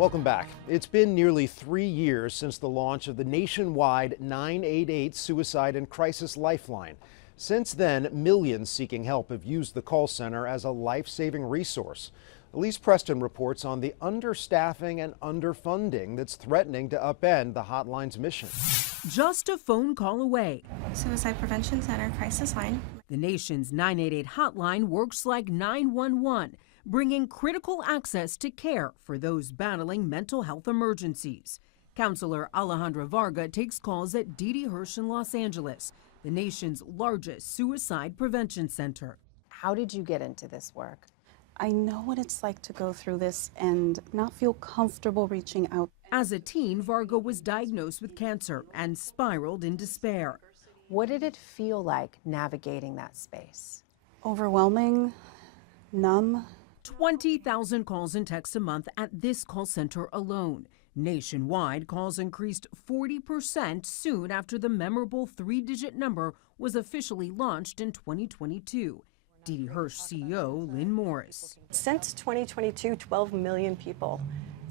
Welcome back. It's been nearly 3 years since the launch of the nationwide 988 Suicide and Crisis Lifeline. Since then, millions seeking help have used the call center as a life-saving resource. Elise Preston reports on the understaffing and underfunding that's threatening to upend the hotline's mission. Just a phone call away. Suicide Prevention Center Crisis Line. The nation's 988 hotline works like 911, bringing critical access to care for those battling mental health emergencies. Counselor Alejandra Varga takes calls at Didi Hirsch in Los Angeles, the nation's largest suicide prevention center. How did you get into this work? I know what it's like to go through this and not feel comfortable reaching out. As a teen, Varga was diagnosed with cancer and spiraled in despair. What did it feel like navigating that space? Overwhelming, numb. 20,000 calls and texts a month at this call center alone. Nationwide, calls increased 40% soon after the memorable 3-digit number was officially launched in 2022. Didi Hirsch CEO Lynn Morris. Since 2022, 12 million people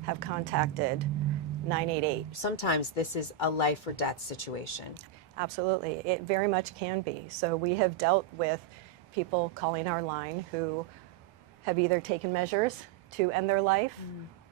have contacted 988. Sometimes this is a life or death situation. Absolutely, it very much can be. So we have dealt with people calling our line who have either taken measures to end their life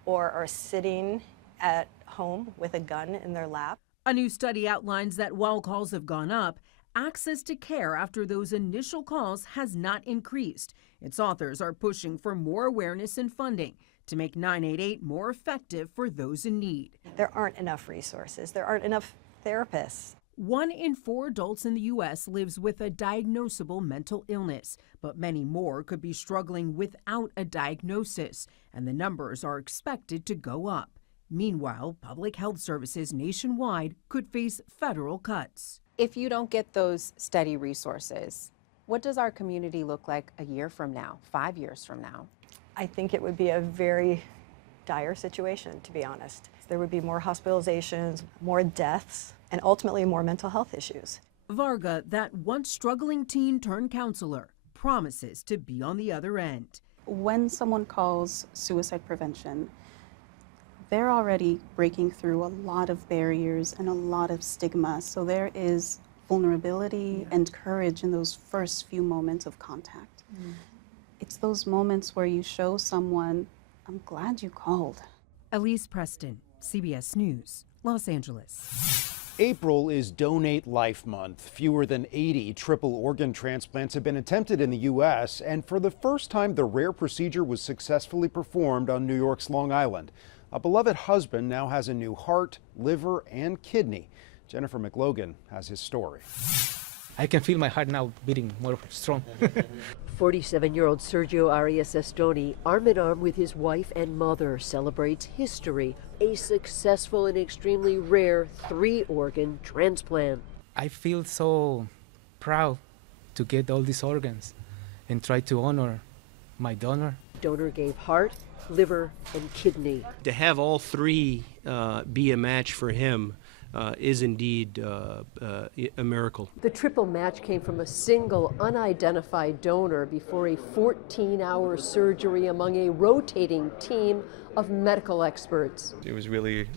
or are sitting at home with a gun in their lap. A new study outlines that while calls have gone up, access to care after those initial calls has not increased. Its authors are pushing for more awareness and funding to make 988 more effective for those in need. There aren't enough resources. There aren't enough therapists. 1 in 4 adults in the U.S. lives with a diagnosable mental illness, but many more could be struggling without a diagnosis, and the numbers are expected to go up. Meanwhile, public health services nationwide could face federal cuts. If you don't get those steady resources, what does our community look like a year from now, 5 years from now? I think it would be a very dire situation, to be honest. There would be more hospitalizations, more deaths, and ultimately more mental health issues. Varga, that once struggling teen turned counselor, promises to be on the other end. When someone calls suicide prevention, they're already breaking through a lot of barriers and a lot of stigma. So there is vulnerability and courage in those first few moments of contact. It's those moments where you show someone, I'm glad you called. Elise Preston, CBS News, Los Angeles. April is Donate Life Month. Fewer than 80 triple organ transplants have been attempted in the U.S., and for the first time, the rare procedure was successfully performed on New York's Long Island. A beloved husband now has a new heart, liver, and kidney. Jennifer McLogan has his story. I can feel my heart now beating more strong. 47-year-old Sergio Arias Estoni, arm in arm with his wife and mother, celebrates history, a successful and extremely rare 3-organ transplant. I feel so proud to get all these organs and try to honor my donor. Donor gave heart, liver, and kidney. To have all 3 be a match for him is indeed a miracle. The triple match came from a single unidentified donor before a 14-hour surgery among a rotating team of medical experts. It was really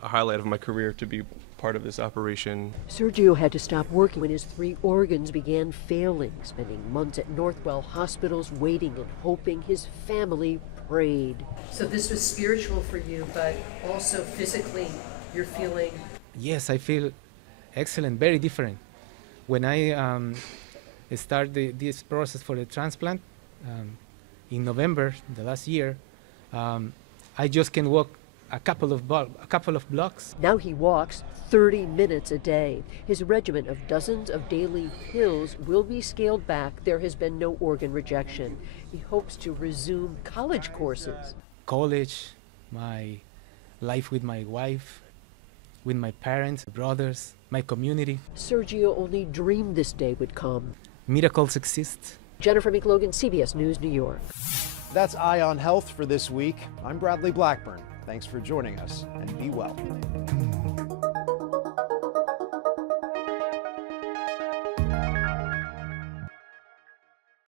a highlight of my career to be part of this operation. Sergio had to stop working when his 3 organs began failing, spending months at Northwell hospitals waiting and hoping. His family prayed. So this was spiritual for you, but also physically you're feeling... Yes, I feel excellent, very different. When I started this process for the transplant in November, the last year, I just can walk a couple of blocks. Now he walks 30 minutes a day. His regimen of dozens of daily pills will be scaled back. There has been no organ rejection. He hopes to resume college courses. College, my life with my wife, with my parents, brothers, my community. Sergio only dreamed this day would come. Miracles exist. Jennifer McLogan, CBS News, New York. That's Eye on Health for this week. I'm Bradley Blackburn. Thanks for joining us, and be well.